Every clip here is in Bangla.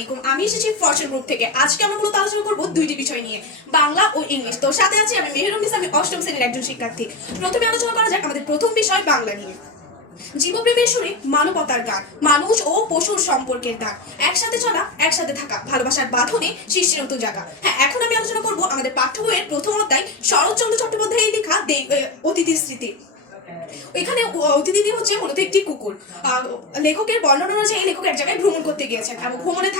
আলাইকুম। আমি এসেছি ফরচুন গ্রুপ থেকে। আজকে আমরা মূলত আলোচনা করব দুইটি বিষয় নিয়ে, বাংলা ও ইংলিশ। তো সাথে আছি আমি মেহেরুন্নিসা, আমি অষ্টম শ্রেণীর একজন শিক্ষার্থী। প্রথমে আলোচনা করা যাক আমাদের প্রথম বিষয় বাংলা নিয়ে। জীবপ্রেমের সুরে মানবতার গান, মানুষ ও পশুর সম্পর্কের গান, একসাথে চলা, একসাথে থাকা, ভালোবাসার বাঁধনে সৃষ্টির নতুন জায়গা। হ্যাঁ, এখন আমি আলোচনা করব আমাদের পাঠ্য বইয়ের প্রথম অধ্যায় শরৎচন্দ্র চট্টোপাধ্যায়ের লেখা অতিথির স্মৃতি। এখানে অতিথি হচ্ছে মূলত একটি কুকুর। লেখকের বর্ণনা অনুযায়ী লেখক এক জায়গায় ভ্রমণ করতে গিয়েছেন এবং ভ্রমণে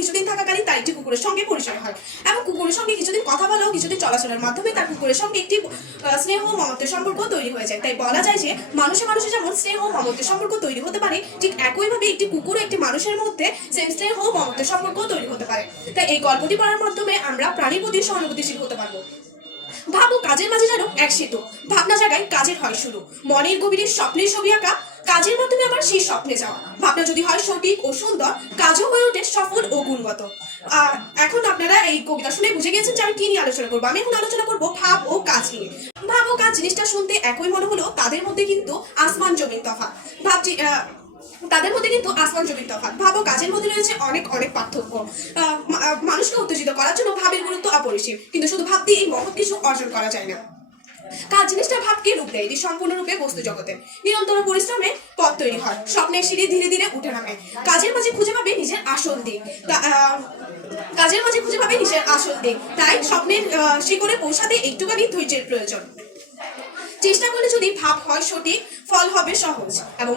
কিছুদিন থাকাকালীন তার একটি কুকুরের সঙ্গে পরিচয় হয় এবং কুকুরের সঙ্গে কিছুদিন কথা বলা ও কিছুদিন চলাচলের মাধ্যমে তার কুকুরের সঙ্গে একটি স্নেহ ও মমত্বের সম্পর্ক তৈরি হয়ে যায়। তাই বলা যায় যে মানুষে যেমন স্নেহ ও মমত্বের সম্পর্ক তৈরি হতে পারে, ঠিক একইভাবে একটি কুকুর ও একটি মানুষের মধ্যে স্নেহ ও মমত্বের সম্পর্ক তৈরি হতে পারে। তাই এই গল্পটি পড়ার মাধ্যমে আমরা প্রাণীর প্রতি সহানুভূতিশীল হতে পারবো। ভাবো কাজের মাঝে যেন এক সেতু, ভাবনা জায়গায় কাজের হয় শুরু, মনের গভীরে স্বপ্নের ছবি আঁকা, কাজের মাধ্যমে আবার সেই স্বপ্নে যাওয়া। ভাবনা যদি হয় সঠিক ও সুন্দর, কাজও হয়ে ওঠে সফল ও গুণগত। এখন আপনারা এই কবিতা শুনে বুঝে গেছেন যে আমি কি নিয়ে আলোচনা করবো। আমি এখন আলোচনা করবো ভাব ও কাজ নিয়ে। ভাব ও কাজ জিনিসটা শুনতে একই মনে হলো, তাদের মধ্যে কিন্তু আসমান জমিন তফাৎ। ভাব ও কাজের মধ্যে রয়েছে অনেক অনেক পার্থক্য। মানুষকে উত্তেজিত করার জন্য ভাবের গুরুত্ব অপরিসীম, কিন্তু শুধু ভাব দিয়ে এই মহৎ কিছু অর্জন করা যায় না। কাজ জিনিসটা ভাবকে রূপ দেয়, এটি সম্পূর্ণরূপে বস্তু জগতে নিরন্তর পরিশ্রমে পথ তৈরি হয়, স্বপ্নের সিঁড়ি ধীরে ধীরে উঠে নামে। কাজের মাঝে খুঁজে পাবে নিজের আসল দিক। তাই স্বপ্নের শিখরে পৌঁছাতে একটুখানি ধৈর্যের প্রয়োজন। চেষ্টা করলে যদি ভাব হয় সঠিক, ফল হবে সহজ, এবং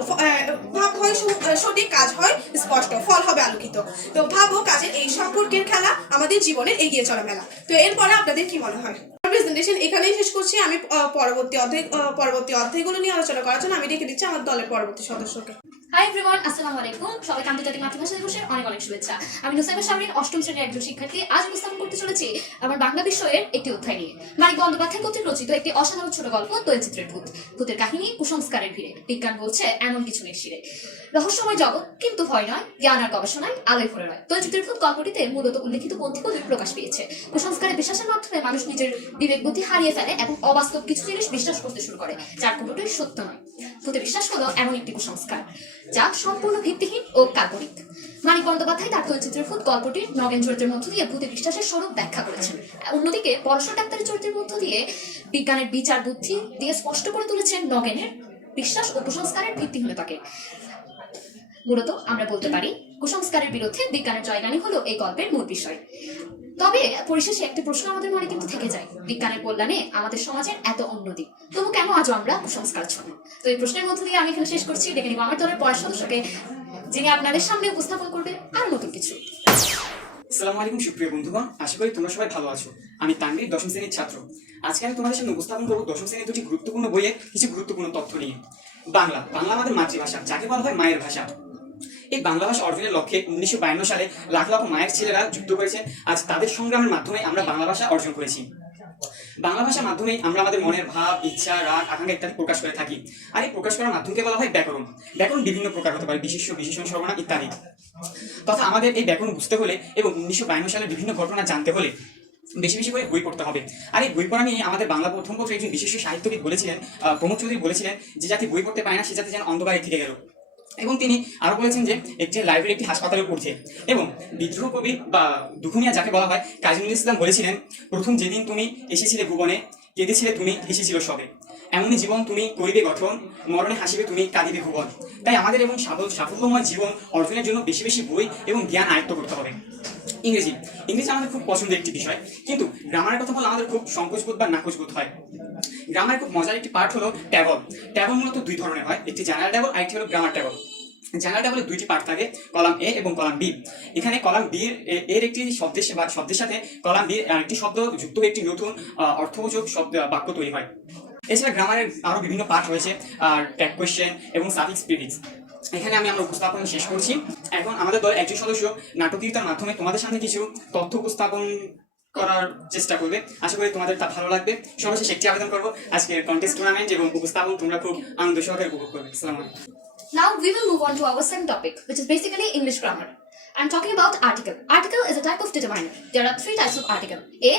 ভাব হয় সঠিক, কাজ হয় স্পষ্ট, ফল হবে আলোকিত। তো ভাব ও কাজের এই সম্পর্কের খেলা আমাদের জীবনের এগিয়ে চলা মেলা। তো এরপরে আপনাদের কি মনে হয়? প্রেজেন্টেশন এখানেই শেষ করছি। আমি পরবর্তী অধ্যায়গুলো নিয়ে আলোচনা করার জন্য আমি রেখে দিচ্ছি আমার দলের পরবর্তী সদস্যকে। হাই এভরিওয়ান, আসসালামু আলাইকুম। সবাইকে আন্তর্জাতিক মাতৃভাষা দিবসের অনেক অনেক শুভেচ্ছা। আমি নুসাইবা শারমিন, অষ্টম শ্রেণীর একজন শিক্ষার্থী। আজ উপস্থাপন করতে চলেছি আমার বাংলা বিষয়ের একটি অধ্যায় নিয়ে। মানিক বন্দ্যোপাধ্যায় কর্তৃক রচিত একটি অসাধারণ ছোট গল্প তৈলচিত্রের ভূত। ভূতের কাহিনী কুসংস্কারের ভিড়ে, বিজ্ঞান বলছে এমন কিছু নেই শিরে। রহস্যময় জগৎ, কিন্তু ভয় নয়, জ্ঞান আর গবেষণায় আলোয় ভরে নয়। তৈলচিত্রের ভূত গল্পটিতে মূলত উল্লেখিত পন্থীগুলোই প্রকাশ পেয়েছে। কুসংস্কারের বিশ্বাসের মাধ্যমে মানুষ নিজের বিবেক বুদ্ধি হারিয়ে ফেলে এবং অবাস্তব কিছু জিনিস বিশ্বাস করতে শুরু করে, যার কোনোটাই সত্য নয়। ভূতের বিশ্বাস হলো এমন একটি কুসংস্কার যা সম্পূর্ণ ভিত্তিহীন ও কাল্পনিক। মানিক বন্দ্যোপাধ্যায় তার তৈলচিত্রের ভূত গল্পটির নগেন চরিত্রের মধ্য দিয়ে ভূতের বিশ্বাসের স্বরূপ ব্যাখ্যা করেছেন। অন্যদিকে পরশুর ডাক্তারের চরিত্রের মধ্য দিয়ে বিজ্ঞানের বিচার বুদ্ধি দিয়ে স্পষ্ট করে তুলেছেন নগেনের বিশ্বাস ও কুসংস্কারের ভিত্তিহীনতাকে। মূলত আমরা বলতে পারি কুসংস্কারের বিরুদ্ধে বিজ্ঞানের জয়গানই হলো এই গল্পের মূল বিষয়। তবে পরিশেষে একটি প্রশ্ন আমাদের মনে কিন্তু থেকে যায়, বিজ্ঞানের কল্যাণে আমাদের সমাজের এত উন্নতি, তবু কেন আজও আমরা কুসংস্কার ছড়ি? তো এই প্রশ্নের মধ্যে দিয়ে আমি এখানে শেষ করছি। ডেকে নিব আমার দলের পরের সদস্যকে, যিনি আপনাদের সামনে উপস্থাপন করবে আরো নতুন কিছু। আসসালামু আলাইকুম সুপ্রিয় বন্ধুগণ, আশা করি তোমরা সবাই ভালো আছো। আমি তানভীর, দশম শ্রেণীর ছাত্র। আজকে আমি তোমাদের সামনে উপস্থাপন করবো দশম শ্রেণীর দুটি গুরুত্বপূর্ণ বইয়ের কিছু গুরুত্বপূর্ণ তথ্য নিয়ে। বাংলা আমাদের মাতৃভাষা, যাকে বলা হয় মায়ের ভাষা। এই বাংলা ভাষা অর্জনের লক্ষ্যে 1952 সালে লাখ লাখ মায়ের ছেলেরা যুদ্ধ করেছে। আজ তাদের সংগ্রামের মাধ্যমে আমরা বাংলা ভাষা অর্জন করেছি। বাংলা ভাষার মাধ্যমে আমরা আমাদের মনের ভাব, ইচ্ছা, রাগ, আকাঙ্ক্ষা ইত্যাদি প্রকাশ করে থাকি। আর এই প্রকাশ করার মাধ্যমকে বলা হয় ব্যাকরণ। ব্যাকরণ বিভিন্ন প্রকার হতে পারে, বিশেষ্য, বিশেষণ, সর্বনাম ইত্যাদি। তথা আমাদের এই ব্যাকরণ বুঝতে হলে এবং 1952 সালের বিভিন্ন ঘটনা জানতে হলে বেশি বেশি করে বই পড়তে হবে। আর এই বই পড়া নিয়ে আমাদের বাংলা প্রথম পত্র একজন বিশেষ সাহিত্যবিদ বলেছিলেন, প্রমোদ চৌধুরী বলেছিলেন, যে জাতি বই পড়তে পায় না সে জাতি যেন অন্ধকারে থেকে গেল। এবং তিনি আরো বলেছেন যে একটি লাইব্রেরি একটি হাসপাতালের ঊর্ধ্বে। এবং বিদ্রোহ কবি বা দুখুনিয়া যাকে বলা হয়, কাজী নজরুল ইসলাম বলেছিলেন, প্রথম যেদিন তুমি এসেছিলে ভুবনে, কেঁদেছিলে তুমি, হেসেছিল সবে, এমনই জীবন তুমি করিবে গঠন, মরণে হাসিবে তুমি, কাঁদিবে ভুবন। তাই আমাদের এবং সাফল্যময় জীবন অর্জনের জন্য বেশি বেশি বই এবং জ্ঞান আয়ত্ত করতে হবে। ইংরেজি আমাদের খুব পছন্দের একটি বিষয়, কিন্তু গ্রামারের কথা বলে আমাদের খুব সংকোচবোধ বা নাকচবোধ হয়। গ্রামারের খুব মজার একটি পার্ট হলো ট্যাবল। ট্যাবল মূলত দুই ধরনের হয়, একটি জেনারেল ট্যাবল, আরেকটি হলো গ্রামার ট্যাবল। জেনারেল ট্যাবলের দুইটি পার্ট থাকে, কলাম এ এবং কলাম বি। এখানে কলাম বি এর একটি শব্দের সাথে কলাম বি একটি শব্দ যুক্ত হয়ে একটি নতুন অর্থবোধক বাক্য তৈরি হয়। এছাড়া গ্রামারের আরো বিভিন্ন পার্ট রয়েছে, আর ট্যাগ কোয়েশ্চেন এবং সাফিক্স প্রিফিক্স। এখানে আমরা উপস্থাপন শেষ করছি। এখন আমাদের দল একজন সদস্য নাটকীয়তার মাধ্যমে তোমাদের সামনে কিছু তথ্য উপস্থাপন করার চেষ্টা করবে। আশা করি তোমাদের তা ভালো লাগবে। সর্বশেষ একটি আবেদন করবো, আজকের কন্টেস্ট টুর্নামেন্ট এবং উপস্থাপন তোমরা খুব আনন্দ সহকারে উপভোগ করবে। আসসালামু আলাইকুম। Now we will move on to our second topic, which is basically English grammar. I'm talking about article. Article is a type of determiner. There are three types of article: a,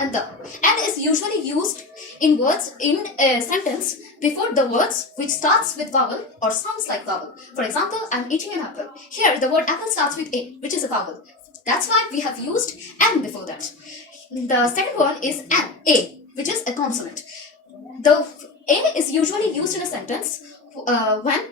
and the. And is usually used in words in a sentence before the words which starts with vowel or sounds like vowel. For example, I'm eating an apple. Here, the word apple starts with a, which is a vowel. That's why we have used an before that. The second one is an, a, which is a consonant. The a is usually used in a sentence when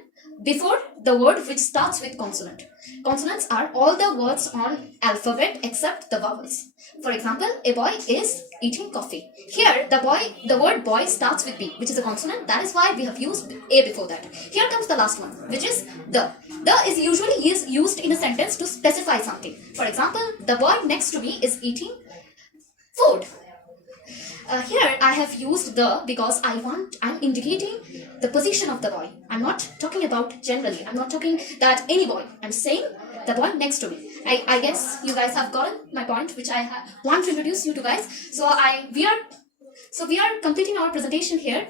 before the word which starts with consonant. Consonants are all the words on alphabet except the vowels. For example, a boy is eating coffee. Here, the word boy starts with B, which is a consonant. That is why we have used a before that. Here comes the last one, which is the. The is usually used in a sentence to specify something. For example, the boy next to me is eating food. Here I have used the because I'm indicating the position of the boy. I'm not talking about generally. I'm not talking that any boy. I'm saying the boy next to me. I guess you guys have gotten my point, which I want to introduce you to guys. So we are completing our presentation here.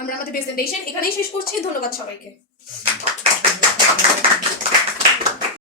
আমরা আমাদের প্রেজেন্টেশন এখানেই শেষ করছি। ধন্যবাদ সবাইকে।